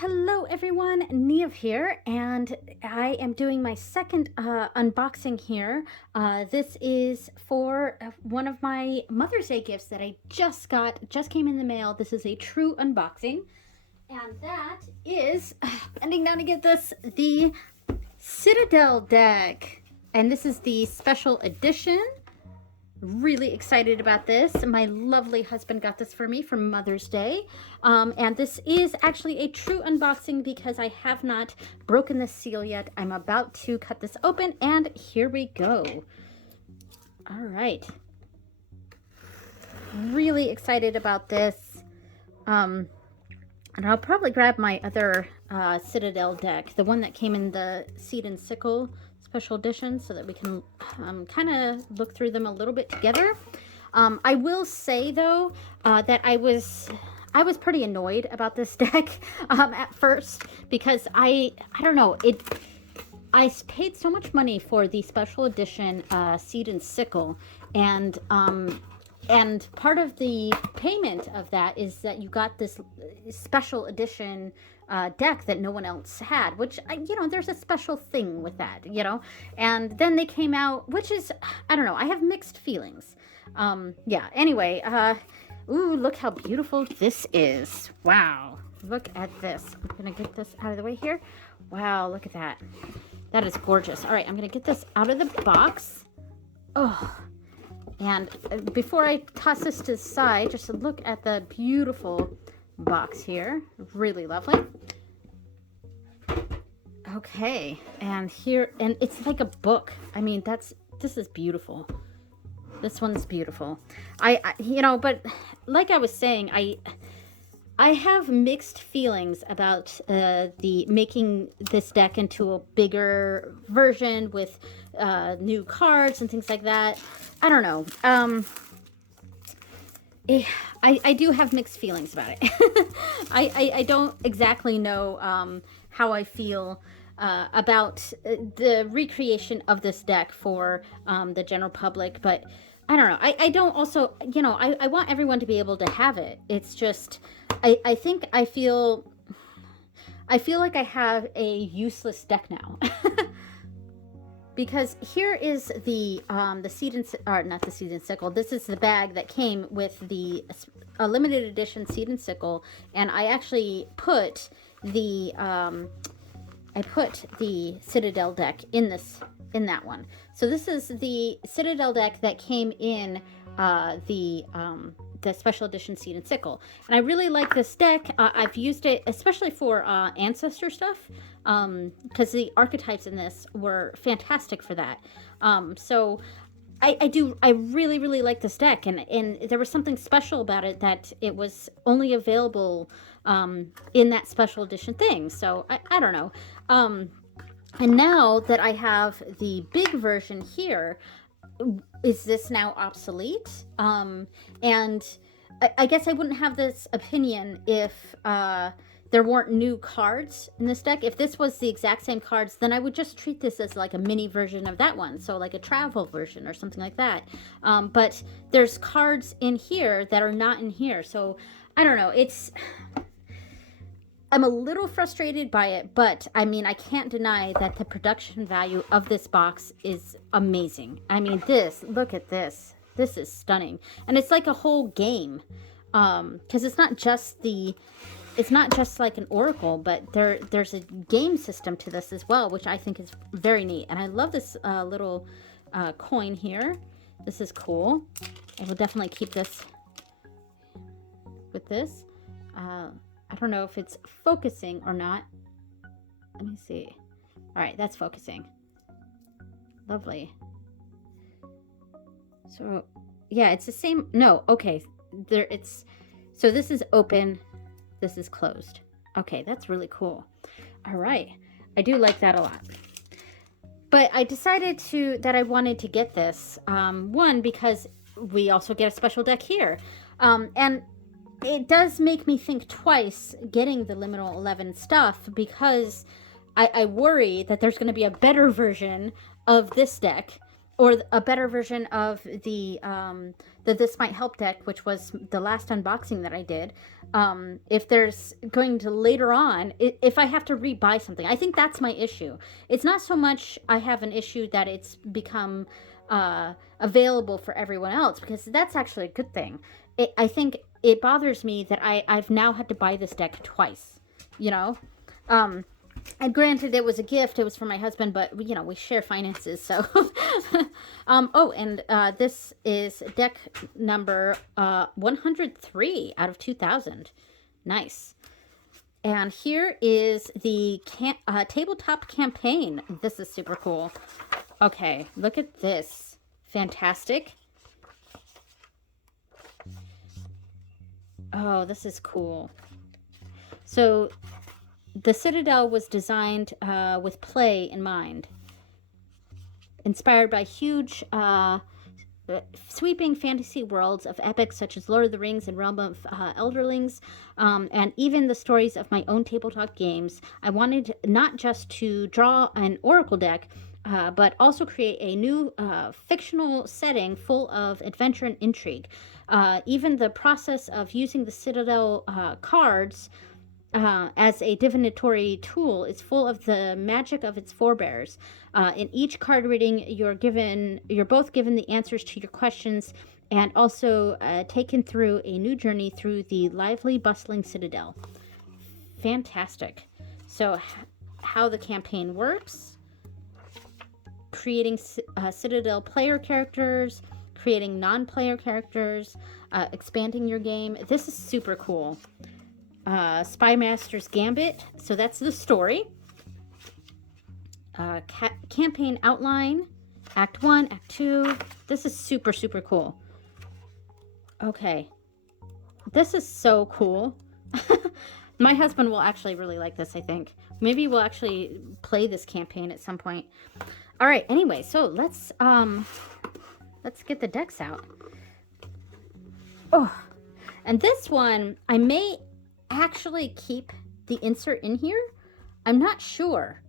Hello everyone, Neve here, and I am doing my second unboxing here. This is for one of my Mother's Day gifts that I just came in the mail. This is a true unboxing, and that is, bending down to get this, the Citadel deck. And this is the special edition. Really excited about this. My lovely husband got this for me for Mother's Day. And this is actually a true unboxing because I have not broken the seal yet. I'm about to cut this open and here we go. All right. Really excited about this. And I'll probably grab my other Citadel deck, the one that came in the Seed and Sickle special edition, so that we can kind of look through them a little bit together. I will say though that I was pretty annoyed about this deck at first because I don't know, I paid so much money for the special edition Seed and Sickle, and part of the payment of that is that you got this special edition deck that no one else had, which, there's a special thing with that, and then they came out, which is, I don't know, I have mixed feelings. Yeah, anyway, ooh, look how beautiful this is. Wow, look at this. I'm gonna get this out of the way here. Wow, look at that. That is gorgeous. All right, I'm gonna get this out of the box. Oh, and before I toss this to the side, just look at the beautiful box here. Really lovely. Okay, and here, and it's like a book. I mean, this is beautiful. This one's beautiful. But like I was saying, I have mixed feelings about the making this deck into a bigger version with new cards and things like that. I don't know. I do have mixed feelings about it. I don't exactly know how I feel about the recreation of this deck for the general public, but I don't know. I don't also, I want everyone to be able to have it. It's just, I think I feel like I have a useless deck now. Because here is the Seed and, or not the Seed and Sickle. This is the bag that came with the limited edition Seed and Sickle, and I actually put the Citadel deck in that one. So this is the Citadel deck that came in the special edition Seed and Sickle, and I really like this deck. I've used it especially for ancestor stuff, because the archetypes in this were fantastic for that. So I really like this deck, and there was something special about it that it was only available in that special edition thing. So I don't know. And now that I have the big version here, is this now obsolete? And I guess I wouldn't have this opinion if there weren't new cards in this deck. If this was the exact same cards, then I would just treat this as like a mini version of that one. So like a travel version or something like that. But there's cards in here that are not in here. So I don't know. I'm a little frustrated by it, but I mean, I can't deny that the production value of this box is amazing. I mean, look at this. This is stunning. And it's like a whole game. Because it's not just like an oracle, but there's a game system to this as well, which I think is very neat. And I love this little coin here. This is cool. I will definitely keep this with this. I don't know if it's focusing or not. Let me see. All right, that's focusing. Lovely. So, yeah, it's the same. No, okay. So this is open. This is closed. Okay, that's really cool. All right. I do like that a lot. But I decided that I wanted to get this. One, because we also get a special deck here. And it does make me think twice getting the Liminal 11 stuff, because I worry that there's going to be a better version of this deck or a better version of the This Might Help deck, which was the last unboxing that I did. If there's going to later on, if I have to rebuy something, I think that's my issue. It's not so much I have an issue that it's become available for everyone else, because that's actually a good thing. I think it bothers me that I've now had to buy this deck twice, you know? And granted, it was a gift. It was for my husband, but you know, we share finances, so. Oh, and this is deck number 103 out of 2000. Nice. And here is the tabletop campaign. This is super cool. Okay, look at this. Fantastic. Oh, this is cool. So the Citadel was designed with play in mind, inspired by huge, sweeping fantasy worlds of epics such as Lord of the Rings and Realm of Elderlings, and even the stories of my own tabletop games. I wanted not just to draw an Oracle deck, but also create a new fictional setting full of adventure and intrigue. Even the process of using the Citadel cards as a divinatory tool is full of the magic of its forebears. In each card reading, you're both given the answers to your questions, and also taken through a new journey through the lively, bustling Citadel. Fantastic. So, how the campaign works: creating Citadel player characters, creating non-player characters, expanding your game. This is super cool. Spy Master's Gambit. So that's the story. Campaign outline. Act 1, Act 2. This is super, super cool. Okay. This is so cool. My husband will actually really like this, I think. Maybe we'll actually play this campaign at some point. All right, anyway, so let's get the decks out. Oh, and this one, I may actually keep the insert in here. I'm not sure,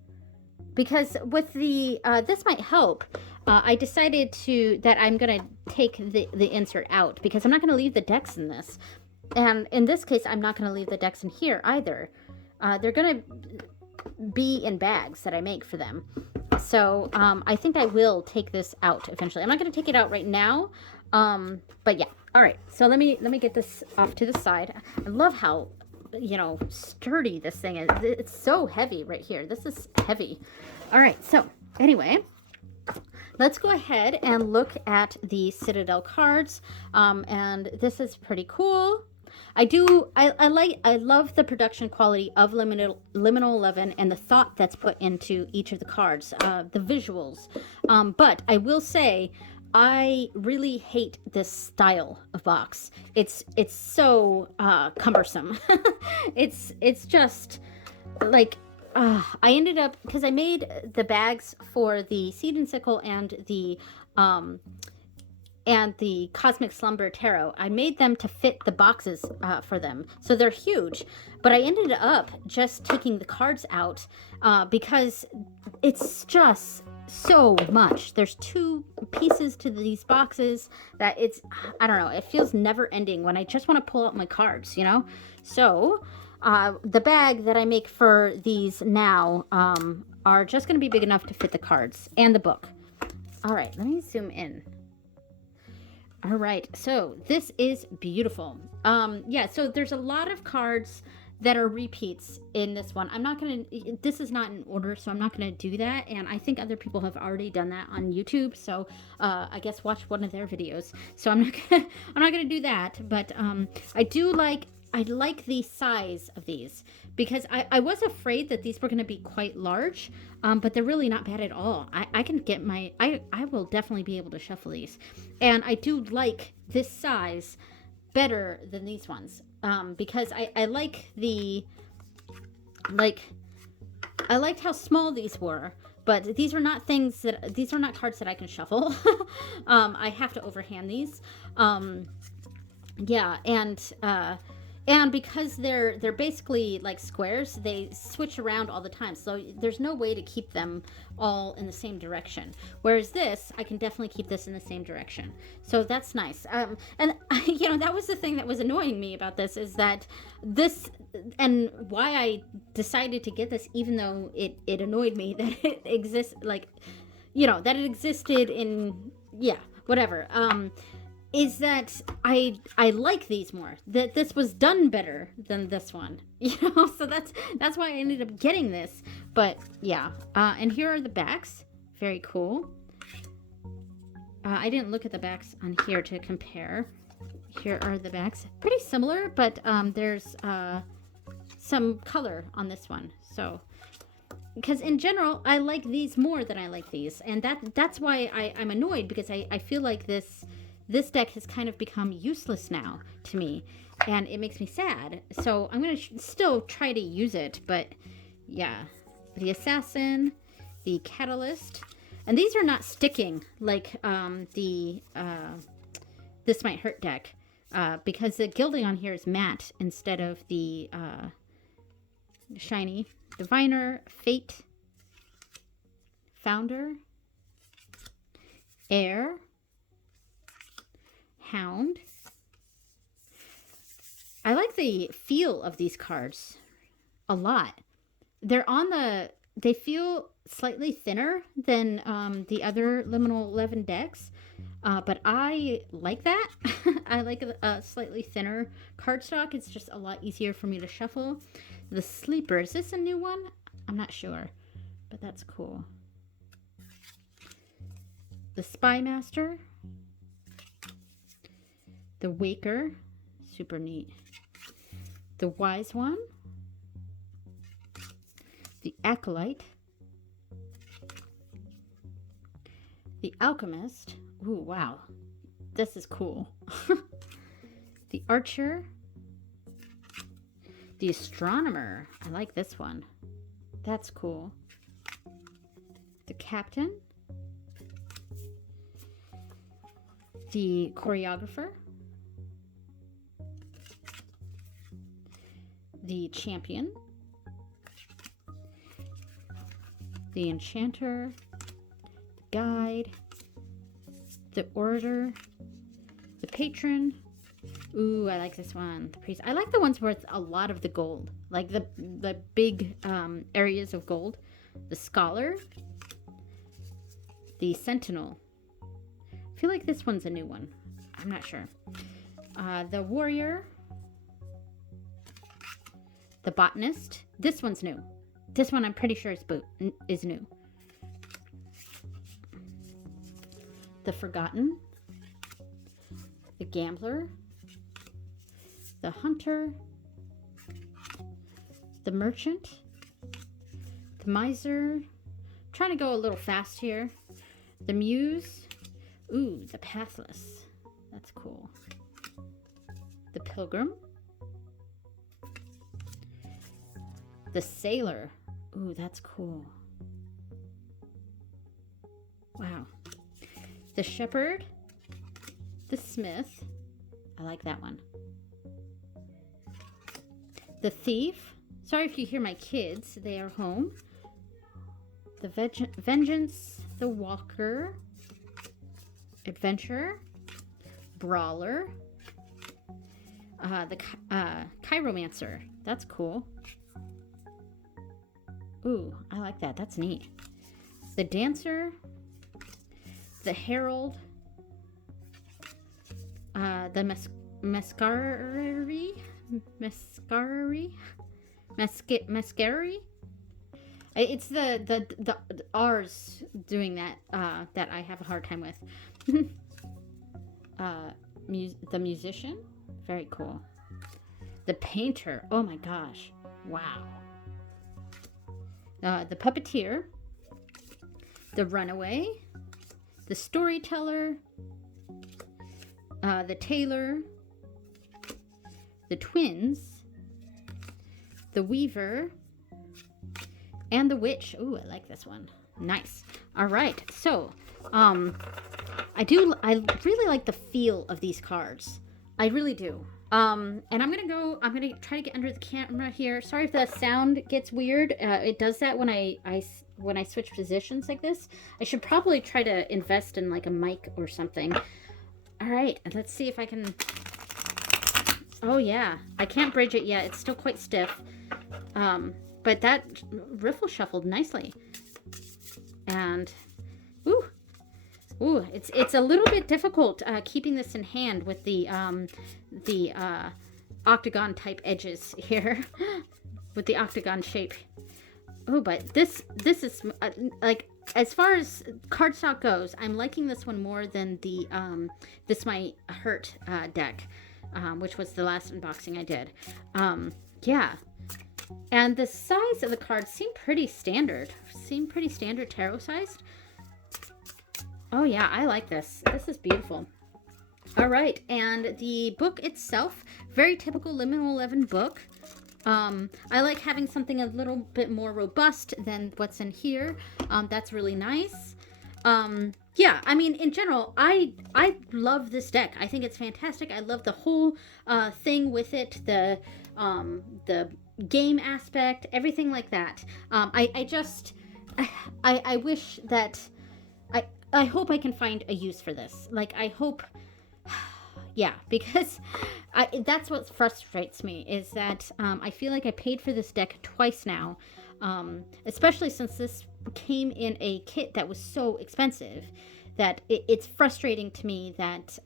because with the This Might Help, I decided that I'm gonna take the insert out, because I'm not gonna leave the decks in this, and in this case I'm not gonna leave the decks in here either. They're gonna be in bags that I make for them, so I think I will take this out eventually. I'm not gonna take it out right now, but yeah. All right, so let me get this off to the side. I love how, you know, sturdy this thing is. It's so heavy right here. This is heavy. All right, so anyway, let's go ahead and look at the Citadel cards. And this is pretty cool. I love the production quality of Liminal 11 and the thought that's put into each of the cards, the visuals. But I will say, I really hate this style of box. It's so cumbersome. it's just like I ended up, because I made the bags for the Seed and Sickle and the Cosmic Slumber Tarot. I made them to fit the boxes for them, so they're huge. But I ended up just taking the cards out because it's just so much. There's 2 pieces to these boxes that I don't know, it feels never ending when I just want to pull out my cards, you know? So the bag that I make for these now are just going to be big enough to fit the cards and the book. All right, let me zoom in. All right, so this is beautiful. Yeah, so there's a lot of cards that are repeats in this one. I'm not going to, this is not in order, so I'm not going to do that. And I think other people have already done that on YouTube. So I guess watch one of their videos. So I'm not going to do that. But I like the size of these, because I was afraid that these were going to be quite large, but they're really not bad at all. I can get I will definitely be able to shuffle these. And I do like this size better than these ones. Because I like I liked how small these were, but these are not cards that I can shuffle. I have to overhand these. Yeah, and And because they're basically like squares, they switch around all the time. So there's no way to keep them all in the same direction. Whereas this, I can definitely keep this in the same direction. So that's nice. And you know, that was the thing that was annoying me about this, is that this, and why I decided to get this, even though it annoyed me that it exists, like, you know, that it existed in, yeah, whatever. Is that I like these more. That this was done better than this one, you know. So that's why I ended up getting this. But yeah, and here are the backs. Very cool. I didn't look at the backs on here to compare. Here are the backs. Pretty similar, but there's some color on this one. So because in general I like these more than I like these, and that's why I'm annoyed, because I feel like this deck has kind of become useless now to me, and it makes me sad. So I'm going to still try to use it, but yeah. The Assassin, the Catalyst, and these are not sticking like the This Might Hurt deck, because the gilding on here is matte instead of the shiny. Diviner, Fate, Founder, Air, Hound. I like the feel of these cards a lot. They feel slightly thinner than the other Liminal 11 decks, but I like that. I like a slightly thinner cardstock. It's just a lot easier for me to shuffle. The Sleeper, is this a new one? I'm not sure, but that's cool. The Spy Master, the Waker, super neat. The Wise One, the Acolyte, the Alchemist. Ooh, wow, this is cool. The Archer, the Astronomer. I like this one. That's cool. The Captain, the Choreographer, the Champion, the Enchanter, the Guide, the Orator, the Patron. Ooh, I like this one. The Priest. I like the ones with a lot of the gold, like the big areas of gold. The Scholar, the Sentinel. I feel like this one's a new one. I'm not sure. The Warrior, the Botanist. This one's new. This one I'm pretty sure is new. The Forgotten, the Gambler, the Hunter, the Merchant, the Miser. I'm trying to go a little fast here. The Muse. Ooh, the Pathless. That's cool. The Pilgrim. The Sailor. Ooh, that's cool. Wow. The Shepherd. The Smith. I like that one. The Thief. Sorry if you hear my kids. They are home. The Vengeance. The Walker. Adventurer. Brawler. The Chiromancer. That's cool. Ooh, I like that. That's neat. The Dancer. The Herald. The Mascarari. It's the R's doing that that I have a hard time with. The Musician, very cool. The Painter, oh my gosh, wow. The Puppeteer, the Runaway, the Storyteller, the Tailor, the Twins, the Weaver, and the Witch. Ooh, I like this one. Nice. All right. So, I really like the feel of these cards. I really do. And I'm gonna try to get under the camera here. Sorry if the sound gets weird. It does that when when I switch positions like this. I should probably try to invest in like a mic or something. All right, and let's see if I can. Oh yeah, I can't bridge it yet. It's still quite stiff. But that riffle shuffled nicely. And ooh, it's a little bit difficult keeping this in hand with the octagon type edges here, with the octagon shape. Oh, but this is like, as far as cardstock goes, I'm liking this one more than the This Might Hurt deck, which was the last unboxing I did. Yeah. And the size of the cards seem pretty standard. Tarot sized. Oh yeah, I like this. This is beautiful. All right, and the book itself, very typical Liminal 11 book. I like having something a little bit more robust than what's in here. That's really nice. Yeah, I mean, in general, I love this deck. I think it's fantastic. I love the whole thing with it, the game aspect, everything like that. I wish that I hope I can find a use for this. Like, I hope, yeah, because that's what frustrates me, is that I feel like I paid for this deck twice now, especially since this came in a kit that was so expensive, that it's frustrating to me that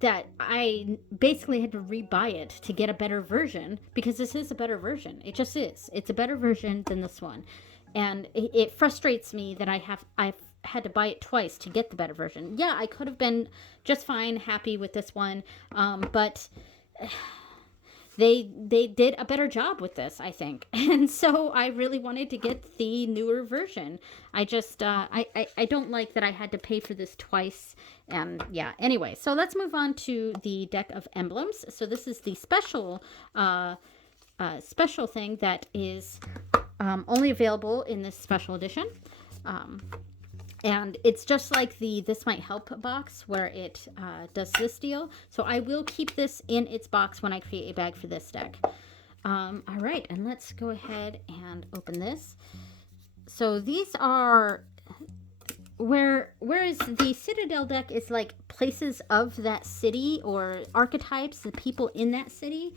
that I basically had to rebuy it to get a better version, because this is a better version. It just is. It's a better version than this one. And it frustrates me that I've had to buy it twice to get the better version. Yeah, I could have been just fine, happy with this one, but they did a better job with this, I think. And so I really wanted to get the newer version. I just I don't like that I had to pay for this twice. And yeah, anyway, so let's move on to the deck of emblems. So this is the special special thing that is only available in this special edition. And it's just like the This Might Help box, where it does this deal. So I will keep this in its box when I create a bag for this deck. All right, and let's go ahead and open this. So these are, whereas the Citadel deck is like places of that city, or archetypes, the people in that city.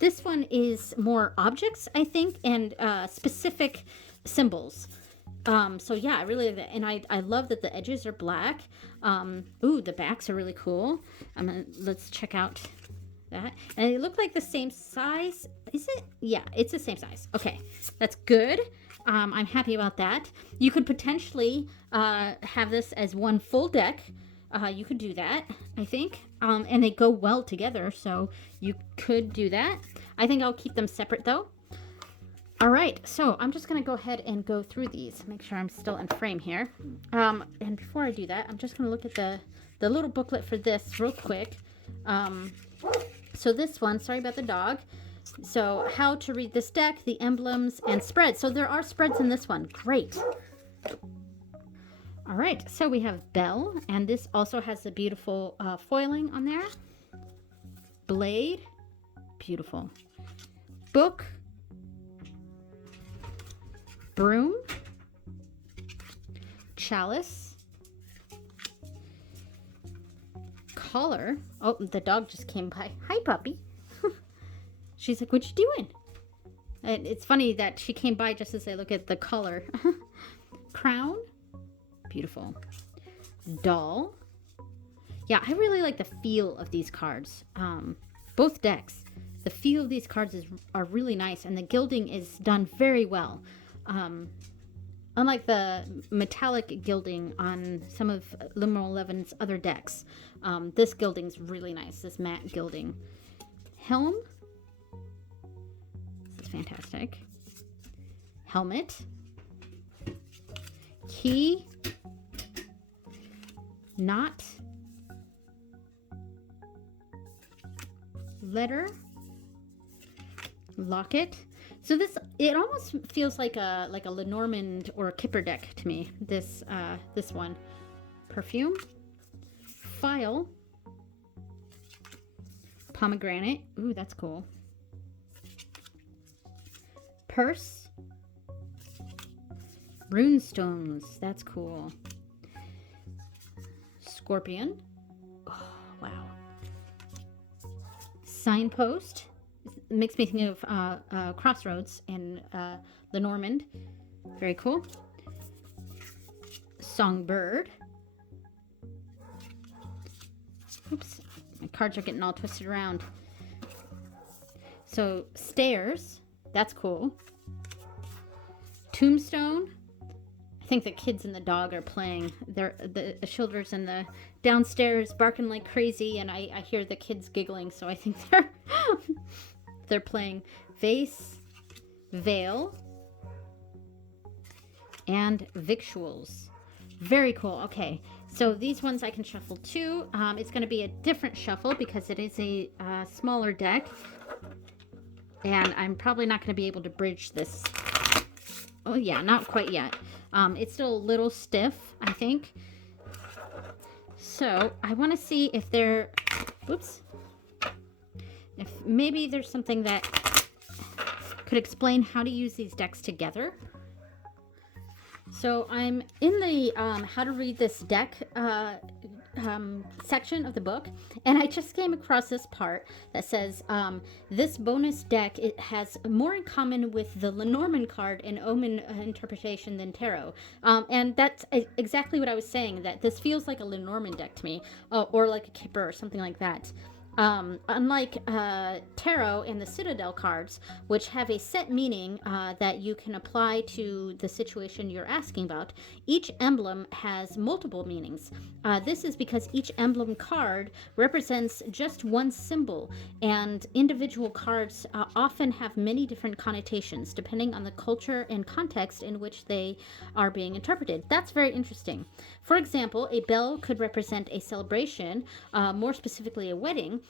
This one is more objects, I think, and specific symbols. So yeah, I really, and I love that the edges are black. Ooh, the backs are really cool. Let's check out that. And they look like the same size. Is it? Yeah, it's the same size. Okay, that's good. I'm happy about that. You could potentially have this as one full deck. You could do that, I think. And they go well together, so you could do that. I think I'll keep them separate though. All right, so I'm just going to go ahead and go through these, make sure I'm still in frame here. And before I do that, I'm just going to look at the little booklet for this real quick. So this one, sorry about the dog. So how to read this deck, the emblems, and spreads. So there are spreads in this one. Great. All right, so we have Bell, and this also has the beautiful foiling on there. Blade, beautiful. Book. Broom, chalice, collar. Oh, the dog just came by. Hi, puppy. She's like, what you doing? And it's funny that she came by just as I look at the color. Crown, beautiful. Doll. Yeah, I really like the feel of these cards. Both decks. The feel of these cards are really nice, and the gilding is done very well. Unlike the metallic gilding on some of Liminal 11's other decks, this gilding's really nice, this matte gilding. Helm. This is fantastic. Helmet. Key. Knot. Letter. Locket. So this, it almost feels like a Lenormand or a Kipper deck to me. This one. Perfume. File. Pomegranate. Ooh, that's cool. Purse. Runestones. That's cool. Scorpion. Oh, wow. Signpost. It makes me think of Crossroads in Lenormand. Very cool. Songbird. Oops, my cards are getting all twisted around. So, stairs. That's cool. Tombstone. I think the kids and the dog are playing. The Childers and the downstairs barking like crazy, and I hear the kids giggling, so I think they're playing. Vase, veil, and victuals. Very cool. Okay, so these ones I can shuffle too. It's going to be a different shuffle because it is a smaller deck, and I'm probably not going to be able to bridge this. Oh yeah, not quite yet. It's still a little stiff, I think. So I want to see if there, whoops, if maybe there's something that could explain how to use these decks together. So I'm in the how to read this deck section of the book, and I just came across this part that says this bonus deck, it has more in common with the Lenormand card in Omen interpretation than tarot, and that's exactly what I was saying, that this feels like a Lenormand deck to me, or like a Kipper or something like that. Unlike tarot and the Citadel cards, which have a set meaning that you can apply to the situation you're asking about, each emblem has multiple meanings. This is because each emblem card represents just one symbol, and individual cards often have many different connotations depending on the culture and context in which they are being interpreted. That's very interesting. For example, a bell could represent a celebration, more specifically a wedding,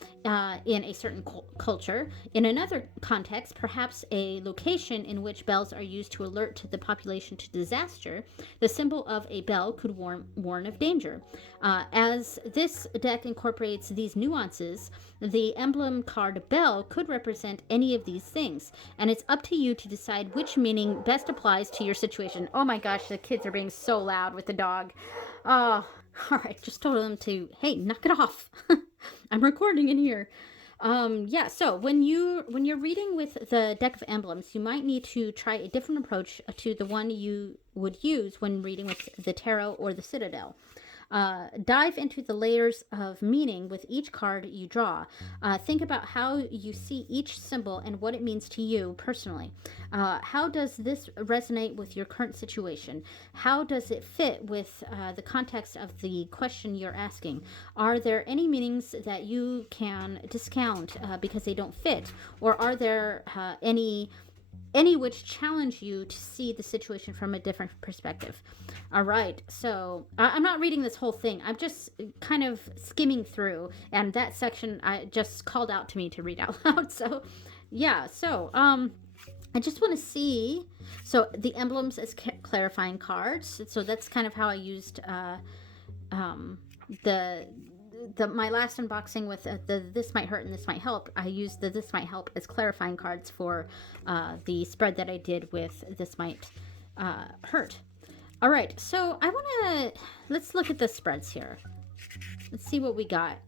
in a certain culture. In another context, perhaps a location in which bells are used to alert the population to disaster, the symbol of a bell could warn of danger. As this deck incorporates these nuances, the emblem card bell could represent any of these things, and it's up to you to decide which meaning best applies to your situation. Oh my gosh, the kids are being so loud with the dog. All right, just told them to, hey, knock it off. I'm recording in here. Yeah, so when you're reading with the deck of emblems, you might need to try a different approach to the one you would use when reading with the tarot or the Citadel. Dive into the layers of meaning with each card you draw. Think about how you see each symbol and what it means to you personally. How does this resonate with your current situation? How does it fit with the context of the question you're asking? Are there any meanings that you can discount because they don't fit? Or are there any which challenge you to see the situation from a different perspective? All right, so I'm not reading this whole thing. I'm just kind of skimming through, and that section I just called out to me to read out loud. So yeah, so I just want to see, so the emblems as clarifying cards. So that's kind of how I used my last unboxing with the This Might Hurt and This Might Help. I used the This Might Help as clarifying cards for the spread that I did with This Might Hurt. All right, so let's look at the spreads here. Let's see what we got.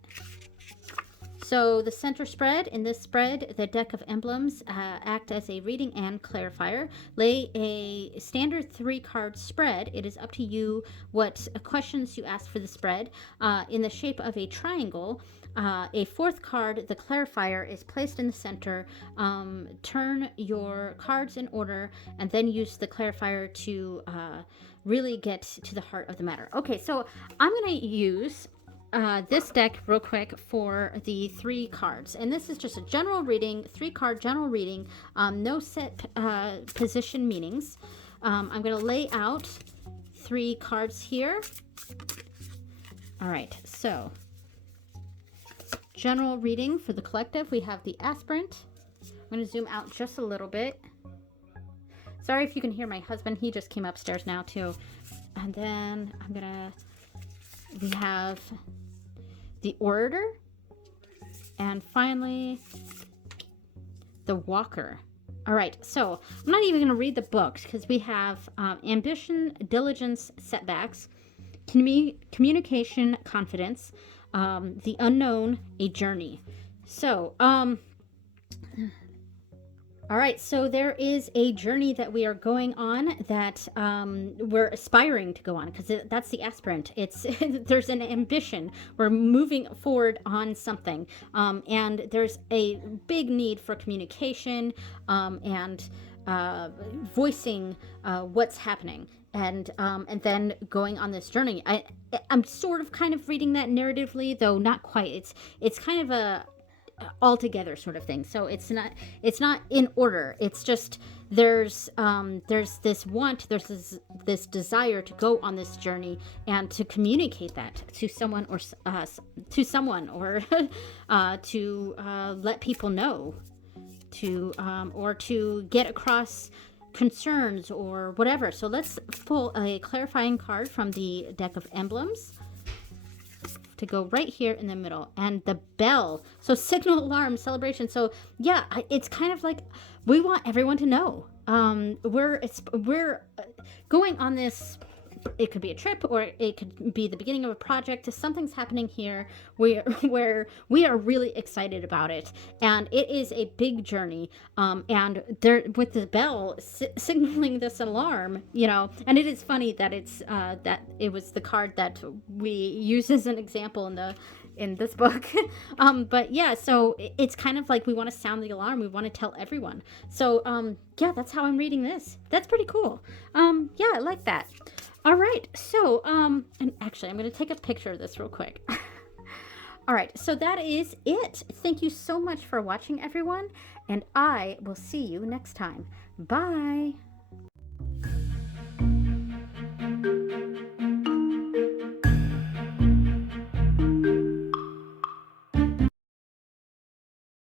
So the center spread, in this spread, the deck of emblems act as a reading and clarifier. Lay a standard 3-card spread. It is up to you what questions you ask for the spread. In the shape of a triangle, a 4th card, the clarifier, is placed in the center. Turn your cards in order and then use the clarifier to really get to the heart of the matter. Okay, so I'm going to use this deck real quick for the 3 cards, and this is just a general reading, 3-card general reading, no set position meanings. I'm going to lay out 3 cards here. All right, so general reading for the collective, we have the Aspirant. I'm going to zoom out just a little bit. Sorry if you can hear my husband, he just came upstairs now too. And then we have the Orator, And finally, the Walker. All right, so I'm not even going to read the books because we have ambition, diligence, setbacks, communication, confidence, the unknown, a journey. So, all right, so there is a journey that we are going on that we're aspiring to go on, because that's the aspirant. It's there's an ambition. We're moving forward on something, and there's a big need for communication and voicing what's happening, and then going on this journey. I'm sort of kind of reading that narratively, though not quite. It's kind of a all together sort of thing. So it's not in order. It's just there's this want, there's this desire to go on this journey and to communicate that to someone or to let people know, to or to get across concerns or whatever. So let's pull a clarifying card from the deck of emblems to go right here in the middle. And the bell, so signal, alarm, celebration. So yeah, it's kind of like we want everyone to know we're going on this. It could be a trip, or it could be the beginning of a project. Something's happening here where we are really excited about it, and it is a big journey. And there, with the bell signaling this alarm, and it is funny that it's that it was the card that we use as an example in this book. But yeah, so it's kind of like we want to sound the alarm. We want to tell everyone. So yeah, that's how I'm reading this. That's pretty cool. Yeah, I like that. All right, so, and actually, I'm going to take a picture of this real quick. All right, so that is it. Thank you so much for watching, everyone, and I will see you next time. Bye.